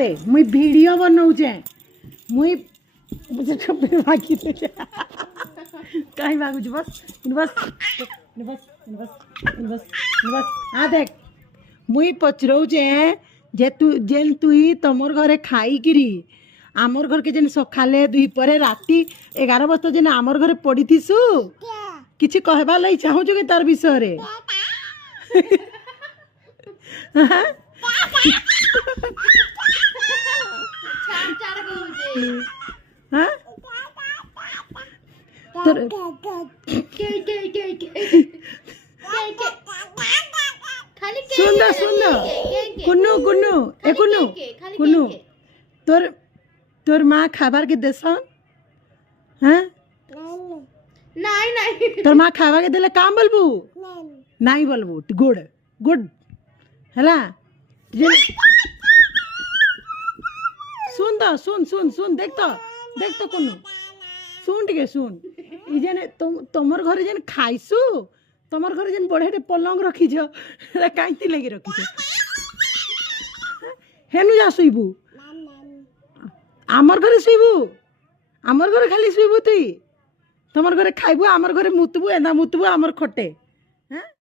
दे मुई वीडियो बनाऊचे मुई मुझे चुप बाकी दे कहीं भागुच बस बस बस बस बस बस हाँ देख मुई पचरौचे जे तू जेन तुई तमर घरे खाईकिरी आमर घर के जेन सकाले दुई परे राति 11 बजे जेन आमर घरे पड़ी थीसु किछि कहबा लई चाहूछु कि तार विषय रे हाँ सुन कुन्नू कुन्नू ए कुन्नू कुन्नू तोर तोर माँ खाबार के देस हाँ नहीं नहीं तोर माँ खावा के देले काम बोलबू नहीं बोलबू गुड गुड हैला सुन तो सुन सुन सुन देख तो कुन्नू सुन टिके सुन ई जेने तमर घरे जेन खाइसु तमर घरे जेन बड़े पलंग रखीछ काईती लगी रखीछ हेनु जा सुइबू आमर घरे सुइबू आमर घरे खाली सुइबू तुई तमर घरे खाइबू आमर घरे मुतबू एंदा मुतबू आमर खटे